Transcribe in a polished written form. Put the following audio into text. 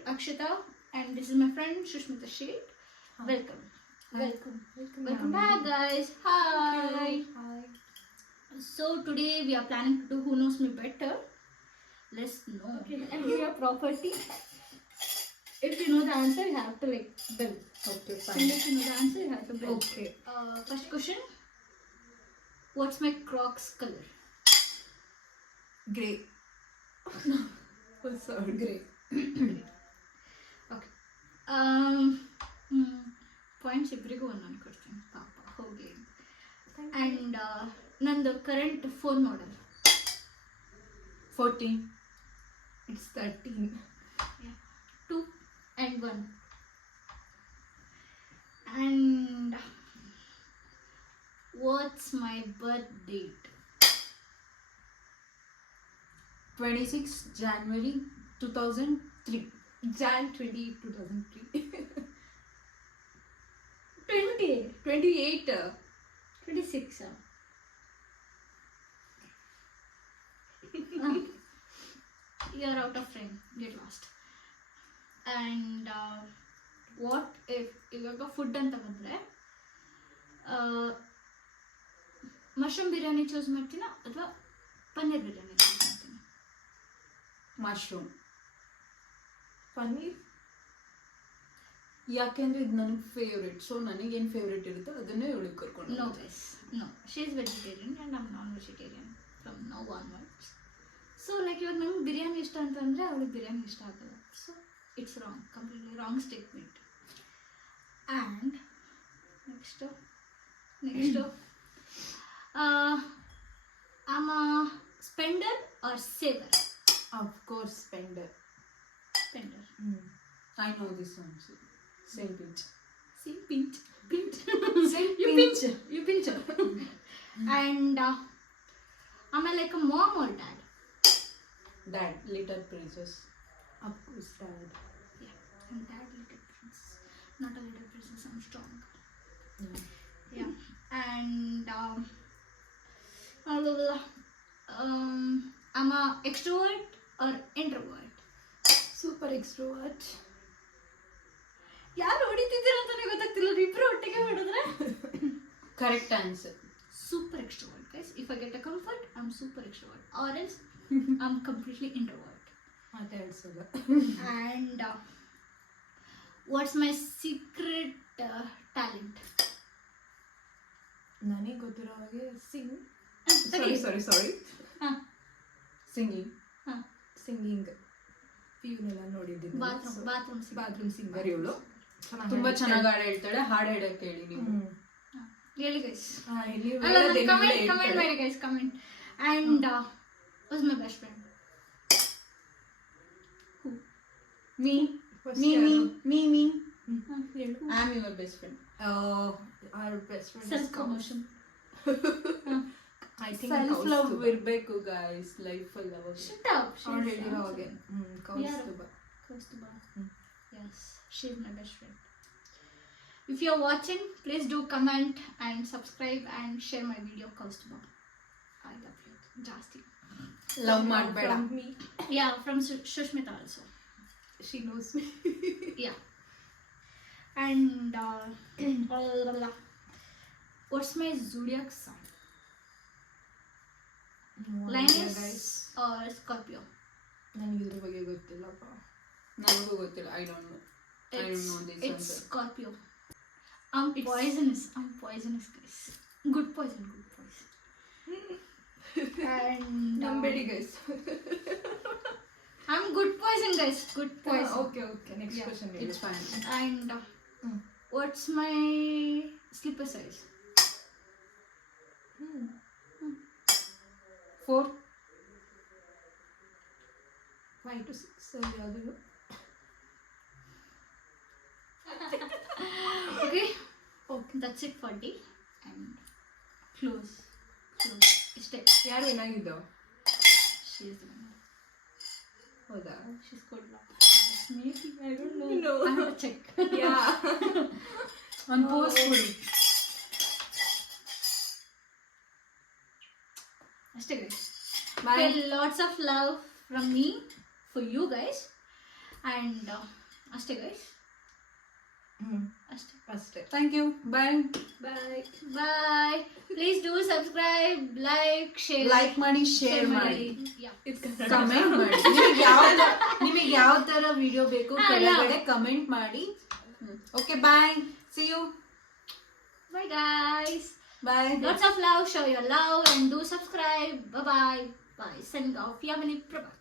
Akshita, and this is my friend Shushmita Sheth. Welcome. Welcome back, guys. Hi. So today we are planning to do Who Knows Me Better. Let's know. Okay. And we are property. If you know the answer, you have to build. Okay, And fine. if you know the answer, you have to build. Okay. First question. What's my Crocs color? Grey. Oh, sorry. Grey. Okay. Points ಇಬ್ಬರಿಗೂ ಒಂದೊಂದು ಕೊಡ್ತೀನಿ ಪಾಪ ಹೋಗಿ. And ನಂದು current phone model. 14. It's 13. Yeah. 2 and 1. And what's my birth date? 26 January 2003. Jan 20, 2003. 20. 28. 26. You're out of frame. Get lost. And what if ಇವಾಗ food ಅಂತ ಬಂದರೆ mushroom biryani choose ಮಾಡ್ತೀನಾ ಅಥವಾ ಪನ್ನೀರ್ ಬಿರಿಯಾನಿ ಚೂಸ್ ಮಾಡ್ತೀನಿ? ಮಶ್ರೂಮ್. ಪನ್ನೀರ್ ಯಾಕೆಂದ್ರೆ ಇದು ನನಗೆ ಫೇವ್ರೇಟ್. ಸೊ ನನಗೇನು ಫೇವ್ರೇಟ್ ಇರುತ್ತೋ ಅದನ್ನೇ ಇವಳಿಗೆ ಕರ್ಕೊಂಡು. No guys, no. She is vegetarian and I'm non vegetarian from now onwards. So ಇವಾಗ ನಂಗೆ ಬಿರಿಯಾನಿ ಇಷ್ಟ ಅಂತಂದರೆ ಅವಳಿಗೆ ಬಿರಿಯಾನಿ ಇಷ್ಟ ಆಗಲ್ಲ. So it's wrong, completely wrong statement. And next am a spender or saver? Of course spender. I know this one. Same pinch. Same pinch. You pinch. And am I like a mom or dad? Dad, little princess. Of course, dad. Yeah, I'm dad, little princess. Not a little princess, I'm strong. Yeah. And I'm a extrovert or introvert? Super extrovert. ಯಾರು ಹೊಡಿತಿದ್ದೀರ ಅಂತಾನೆ ಗೊತ್ತಾಗ್ತಿಲ್ಲ, ಇಬ್ರು ಒಟ್ಟಿಗೆ ಹೊಡೆದ್ರೆ. Correct answer. Super extrovert, guys. If I get a comfort, I'm super extrovert. Or else, I'm completely introvert. And what's my secret talent? ನನಗೆ ಗೊತ್ತಿರೋ ಹಾಗೆ ಸಾರಿ singing ಇವನ್ನೆಲ್ಲ ನೋಡಿದ್ದೀನಿ. ಬಾತ್ರೂಮ್ ಸಿಂಗರ್ ಇವಳು. ತುಂಬಾ ಚೆನ್ನಾಗಿ ಹಾಡು ಹೇಳ್ತಾಳೆ. ಹಾಡು ಹೇಳಕ್ಕೆ ಹೇಳಿ ನೀವು. ಹೇಳಿ ಗೈಸ್. ಕಮೆಂಟ್ ಮಾಡಿ guys, comment. And who's my best friend? Who? Me. I'm your best friend. Our best friend. Self promotion. I think self love ಇರಬೇಕು guys, life full love. Shut up. ಅವ್ರು ಹೇಳಿರೋ ಹಾಗೆ Kaustubha. Yes, she's my best friend. If you're watching, please do comment and subscribe and share my video, Kaustubha. I love you. Jasti. Love ಮಾಡಬೇಡ. Yeah, from Shushmita also. She knows me. Yeah. And what's my zodiac sign? Lioness or Scorpio? ನನಗೆ ಇದ್ರ ಬಗ್ಗೆ ಗೊತ್ತಿಲ್ಲಪ್ಪ. ನನಗೂ ಗೊತ್ತಿಲ್ಲ. I don't know this it's answer. Scorpio. I'm poisonous, guys. Good poison. And ನಂಬೇಡಿ guys. I'm good poison, guys. Good poison. Okay. Next question. It's fine. And what's my slipper size? 4, 5 to 6 ಅಲ್ಲಿ ಯಾವುದು? Okay. That's it for D. And close. Stay. ಯಾರು ಏನಾಗಿದ್ದು? She's the one. ಹೌದಾ? She's good luck. Maybe, I don't know. No. I have to check. Yeah. On post ಕೊಡು. ಅಷ್ಟೇ guys. Bye. Okay, lots of love from me for you guys. And ಅಷ್ಟೇ guys, ಅಷ್ಟೇ. ಅಷ್ಟೇ. Thank you. Bye bye. Bye. Please do subscribe, like, share. Like ಮಾಡಿ, share ಮಾಡಿ, Yeah. Comment ಮಾಡಿ. ನಿಮಗೆ ಯಾವ ತರ ವಿಡಿಯೋ ಬೇಕು ಕೆಳಗಡೆ ಕಮೆಂಟ್ ಮಾಡಿ. Okay, bye. See you. Bye guys. Bye. Lots of love. Show your love and do subscribe. Bye bye. Bye. Signing off. Yamini Prabha.